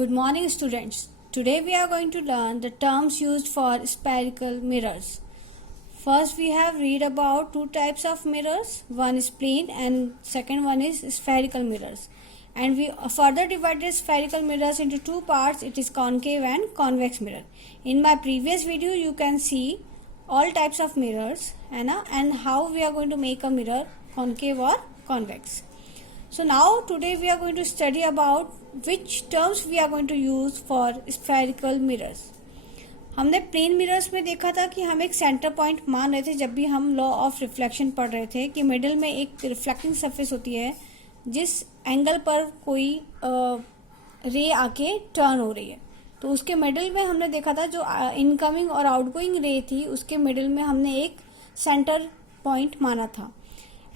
Good morning, students. Today we are going to learn the terms used for spherical mirrors. First, we have read about two types of mirrors. One is plane and second one is spherical mirrors. And we further divided spherical mirrors into two parts. It is concave and convex mirror. In my previous video, you can see all types of mirrors and how we are going to make a mirror concave or convex. So now today we are going to study about which terms we are going to use for spherical mirrors. हमने plane mirrors में देखा था कि हम एक centre point मान रहे थे जब भी हम लॉ ऑफ रिफ्लेक्शन पढ़ रहे थे कि मिडिल में एक रिफ्लेक्टिंग सरफेस होती है जिस एंगल पर कोई रे आके टर्न हो रही है, तो उसके मिडिल में हमने देखा था जो इनकमिंग और आउटगोइंग रे थी उसके मिडिल में हमने एक सेंटर पॉइंट माना था.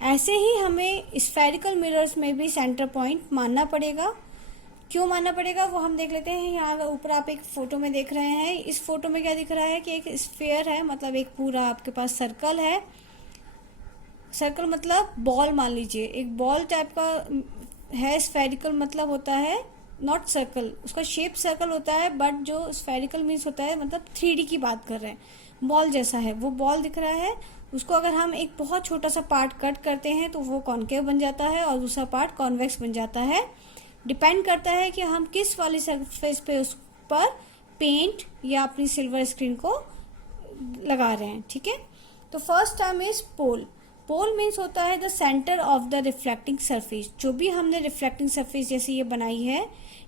ऐसे ही हमें स्फेरिकल मिरर्स में भी सेंटर पॉइंट मानना पड़ेगा. क्यों मानना पड़ेगा वो हम देख लेते हैं. यहाँ ऊपर आप एक फोटो में देख रहे हैं. इस फोटो में क्या दिख रहा है कि एक स्फेयर है, मतलब एक पूरा आपके पास सर्कल है. सर्कल मतलब बॉल मान लीजिए, एक बॉल टाइप का है. स्फेरिकल मतलब होता है नॉट सर्कल, उसका शेप सर्कल होता है, बट जो स्फेरिकल मीन्स होता है मतलब 3D की बात कर रहे हैं. बॉल जैसा है, वो बॉल दिख रहा है. उसको अगर हम एक बहुत छोटा सा पार्ट कट करते हैं तो वो कॉन्केव बन जाता है और दूसरा पार्ट कॉन्वेक्स बन जाता है. डिपेंड करता है कि हम किस वाली सरफेस पे उस पर पेंट या अपनी सिल्वर स्क्रीन को लगा रहे हैं. ठीक है, तो first term is pole. Pole means होता है the centre of the reflecting surface. जो भी हमने रिफ्लेक्टिंग सरफेस जैसे ये बनाई है,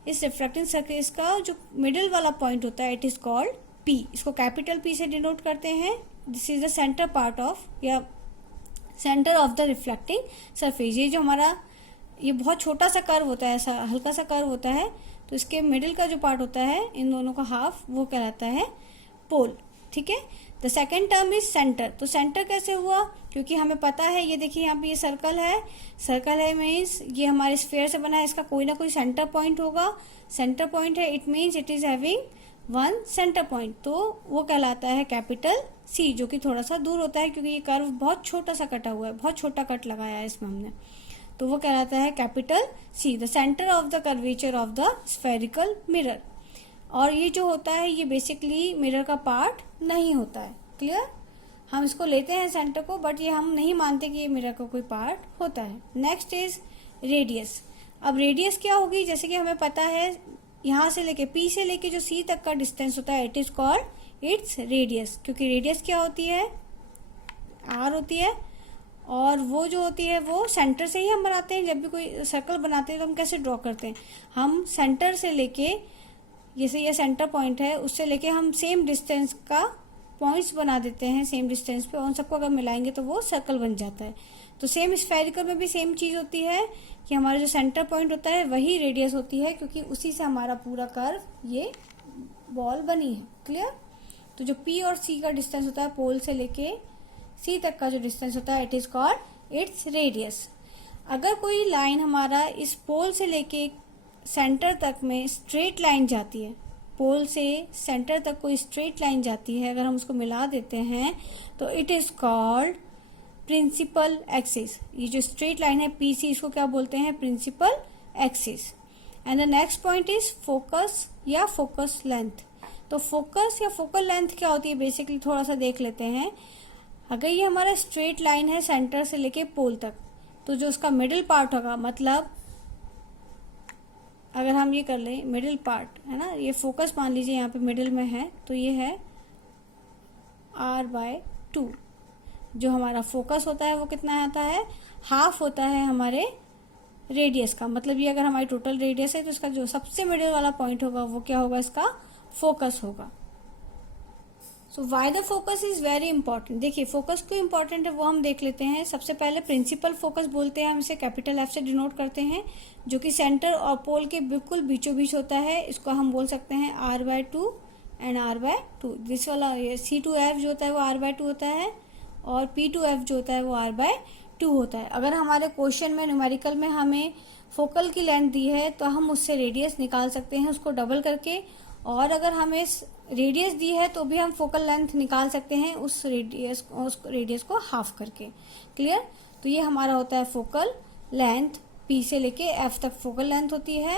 इस रिफ्लेक्टिंग सरफेस का जो मिडिल वाला पॉइंट होता है इट इज कॉल्ड पी. इसको कैपिटल पी से डिनोट करते हैं. This is the centre part of या centre of the reflecting surface. ये जो हमारा ये बहुत छोटा सा कर्व होता है, ऐसा हल्का सा कर्व होता है, तो इसके मिडिल का जो पार्ट होता है इन दोनों का हाफ, वो कहलाता है पोल. ठीक है, the second term is centre. तो सेंटर कैसे हुआ, क्योंकि हमें पता है, ये देखिए यहाँ पे ये सर्कल है. सर्कल है मीन्स ये हमारे स्फेयर से बना है, इसका कोई ना कोई सेंटर पॉइंट होगा. सेंटर पॉइंट है, it means it is having one centre point, तो वो कहलाता है कैपिटल सी, जो कि थोड़ा सा दूर होता है क्योंकि ये कर्व बहुत छोटा सा कटा हुआ है, बहुत छोटा कट लगाया है इसमें हमने, तो वो कहलाता है capital C, the centre of the curvature of the spherical mirror. और ये जो होता है ये बेसिकली मिरर का पार्ट नहीं होता है. क्लियर, हम इसको लेते हैं सेंटर को, बट ये हम नहीं मानते कि ये मिरर का कोई पार्ट होता है. Next is radius. अब रेडियस क्या होगी, जैसे कि हमें पता है यहाँ से लेके पी से लेके जो सी तक का डिस्टेंस होता है it is called its radius. क्योंकि रेडियस क्या होती है, आर होती है, और वो जो होती है वो सेंटर से ही हम बनाते हैं. जब भी कोई सर्कल बनाते हैं तो हम कैसे ड्रॉ करते हैं, हम सेंटर से लेके, जैसे ये सेंटर पॉइंट है उससे लेके हम सेम डिस्टेंस का पॉइंट्स बना देते हैं सेम डिस्टेंस पे, उन सबको अगर मिलाएंगे तो वो सर्कल बन जाता है. तो सेम स्फेरिकल में भी सेम चीज़ होती है कि हमारा जो सेंटर पॉइंट होता है वही रेडियस होती है, क्योंकि उसी से हमारा पूरा कर्व ये बॉल बनी है. क्लियर, तो जो पी और सी का डिस्टेंस होता है, पोल से लेके सी तक का जो डिस्टेंस होता है it is called its radius. अगर कोई लाइन हमारा इस पोल से लेके सेंटर तक में स्ट्रेट लाइन जाती है, पोल से सेंटर तक कोई स्ट्रेट लाइन जाती है, अगर हम उसको मिला देते हैं तो it is called principal axis. ये जो स्ट्रेट लाइन है पी सी, इसको क्या बोलते हैं, principal axis. And the next point is focus या फोकस लेंथ. तो फोकस या फोकल लेंथ क्या होती है बेसिकली थोड़ा सा देख लेते हैं. अगर ये हमारा स्ट्रेट लाइन है सेंटर से लेके पोल तक, तो जो उसका मिडिल पार्ट होगा, मतलब अगर हम ये कर लें मिडिल पार्ट है ना, ये फोकस मान लीजिए यहाँ पे मिडिल में है, तो ये है r/2. जो हमारा फोकस होता है वो कितना आता है, हाफ होता है हमारे रेडियस का. मतलब ये अगर हमारी टोटल रेडियस है तो इसका जो सबसे मिडिल वाला पॉइंट होगा वो क्या होगा, इसका फोकस होगा. So why the focus is very important. देखिए फोकस क्यों इंपॉर्टेंट है वो हम देख लेते हैं. सबसे पहले प्रिंसिपल फोकस बोलते हैं, हम इसे कैपिटल एफ से डिनोट करते हैं, जो कि सेंटर और पोल के बिल्कुल बीचों बीच होता है. इसको हम बोल सकते हैं r/2 एंड r/2. दिस वाला C2F जो होता है वो r/2 होता है और P2F जो होता है वो r/2 होता है. अगर हमारे क्वेश्चन में न्यूमेरिकल में हमें फोकल की लेंथ दी है तो हम उससे रेडियस निकाल सकते हैं उसको डबल करके, और अगर हमें रेडियस दी है तो भी हम फोकल लेंथ निकाल सकते हैं उस रेडियस को हाफ करके. क्लियर, तो ये हमारा होता है फोकल लेंथ. पी से लेके एफ तक फोकल लेंथ होती है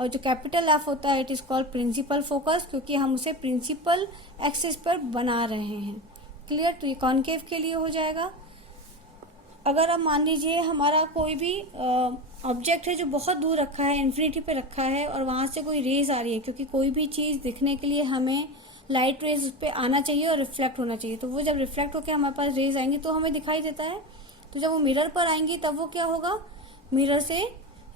और जो कैपिटल एफ होता है it is called principal focus, क्योंकि हम उसे प्रिंसिपल एक्सिस पर बना रहे हैं। क्लियर? तो ये कॉन्केव के लिए हो जाएगा। अगर अब मान लीजिए हमारा कोई भी ऑब्जेक्ट है जो बहुत दूर रखा है, इन्फिनिटी पे रखा है, और वहाँ से कोई रेज आ रही है, क्योंकि कोई भी चीज़ दिखने के लिए हमें लाइट रेज उस पर आना चाहिए और रिफ्लेक्ट होना चाहिए। तो वो जब रिफ्लेक्ट होकर हमारे पास रेज आएंगी तो हमें दिखाई देता है। तो जब वो मिरर पर आएंगी तब वो क्या होगा, मिरर से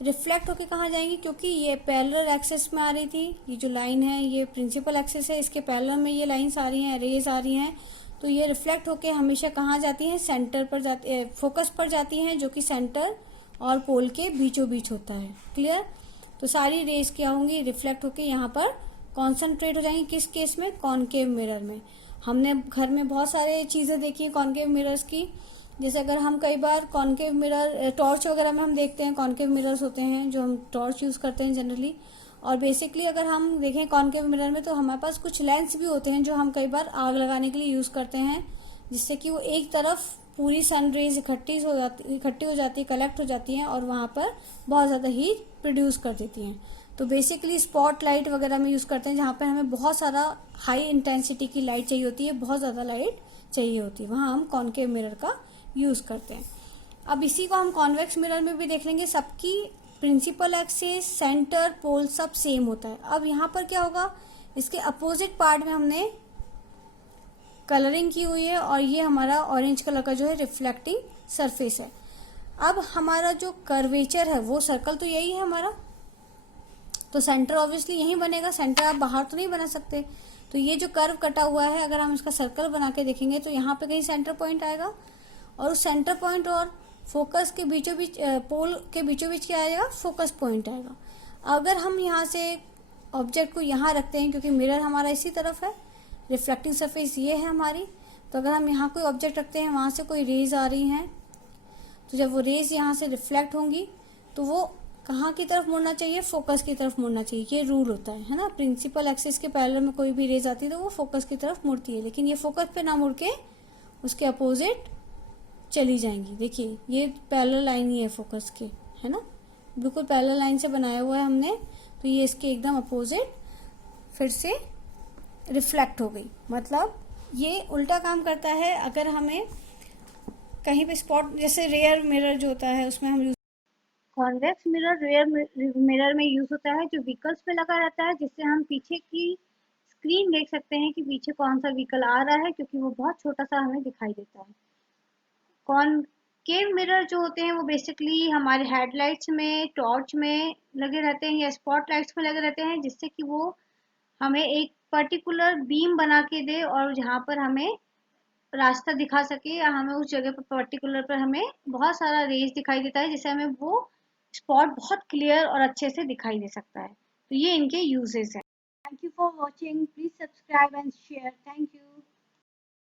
रिफ्लेक्ट होके कहाँ जाएंगी, क्योंकि ये पैरेलल एक्सिस में आ रही थी। ये जो लाइन है ये प्रिंसिपल एक्सिस है, इसके पैरेलल में ये लाइन्स आ रही हैं, रेज आ रही हैं। तो ये रिफ्लेक्ट होके हमेशा कहाँ जाती हैं, सेंटर पर जाती, फोकस पर जाती हैं, जो कि सेंटर और पोल के बीचों बीच होता है। क्लियर? तो सारी रेज क्या होंगी, रिफ्लेक्ट होके यहाँ पर कॉन्सेंट्रेट हो जाएंगी। किस केस में? कॉन्केव मिरर में। हमने घर में बहुत सारे चीज़ें देखी हैं कॉन्केव मिरर्स की। जैसे अगर हम कई बार कॉन्केव मिरर, टॉर्च वगैरह में हम देखते हैं कॉन्केव मिरर्स होते हैं, जो हम टॉर्च यूज़ करते हैं जनरली। और बेसिकली अगर हम देखें कॉन्केव मिरर में तो हमारे पास कुछ लेंस भी होते हैं जो हम कई बार आग लगाने के लिए यूज़ करते हैं, जिससे कि वो एक तरफ पूरी सन रेज इकट्ठी हो जाती है, कलेक्ट हो जाती हैं और वहाँ पर बहुत ज़्यादा हीट प्रोड्यूस कर देती हैं। तो बेसिकली स्पॉट लाइट वगैरह में यूज़ करते हैं, जहाँ पर हमें बहुत सारा हाई इंटेंसिटी की लाइट चाहिए होती है, बहुत ज़्यादा लाइट चाहिए होती है, वहाँ हम कॉन्केव मिरर का यूज़ करते हैं। अब इसी को हम कॉन्वेक्स मिरर में भी देख लेंगे। सबकी प्रिंसिपल एक्सिस, सेंटर, पोल सब सेम होता है। अब यहाँ पर क्या होगा, इसके अपोजिट पार्ट में हमने कलरिंग की हुई है और ये हमारा ऑरेंज कलर का जो है रिफ्लेक्टिंग सरफेस है। अब हमारा जो कर्वेचर है वो सर्कल तो यही है हमारा, तो सेंटर ऑब्वियसली यही बनेगा, सेंटर आप बाहर तो नहीं बना सकते। तो ये जो कर्व कटा हुआ है अगर हम इसका सर्कल बना के देखेंगे तो यहाँ पे कहीं सेंटर पॉइंट आएगा, और उस सेंटर पॉइंट और फोकस के बीचों बीच, पोल के बीचों बीच क्या आएगा, फोकस पॉइंट आएगा। अगर हम यहाँ से ऑब्जेक्ट को यहाँ रखते हैं, क्योंकि मिरर हमारा इसी तरफ है, रिफ्लेक्टिंग सरफेस ये है हमारी, तो अगर हम यहाँ कोई ऑब्जेक्ट रखते हैं, वहाँ से कोई रेज आ रही हैं, तो जब वो रेज यहाँ से रिफ्लेक्ट होंगी तो वो कहाँ की तरफ मुड़ना चाहिए, फोकस की तरफ मुड़ना चाहिए। ये रूल होता है ना। प्रिंसिपल एक्सिस के पैरेलल में कोई भी रेज आती है तो वो फोकस की तरफ मुड़ती है, लेकिन ये फोकस पे ना मुड़ के उसके अपोजिट चली जाएंगी। देखिए ये पैरेलल लाइन ही है फोकस के, है ना, बिल्कुल पैरेलल लाइन से बनाया हुआ है हमने, तो ये इसके एकदम अपोजिट फिर से रिफ्लेक्ट हो गई। मतलब ये उल्टा काम करता है। अगर हमें कहीं पे स्पॉट, जैसे रेयर मिरर जो होता है उसमें हम use, convex mirror rear mirror में यूज होता है, जो व्हीकल्स पे लगा रहता है, जिससे हम पीछे की स्क्रीन देख सकते हैं कि पीछे कौन सा व्हीकल आ रहा है, क्योंकि वो बहुत छोटा सा हमें दिखाई देता है। कॉनकेव मिरर जो होते हैं वो बेसिकली हमारे हेडलाइट्स में, टॉर्च में लगे रहते हैं या स्पॉट लाइट्स में लगे रहते हैं, जिससे कि वो हमें एक पर्टिकुलर बीम बना के दे और जहाँ पर हमें रास्ता दिखा सके, या हमें उस जगह पर पर्टिकुलर पर हमें बहुत सारा रेज दिखाई देता है, जिससे हमें वो स्पॉट बहुत क्लियर और अच्छे से दिखाई दे सकता है। तो ये इनके यूजेस हैं। Thank you for watching, please subscribe and share. Thank you.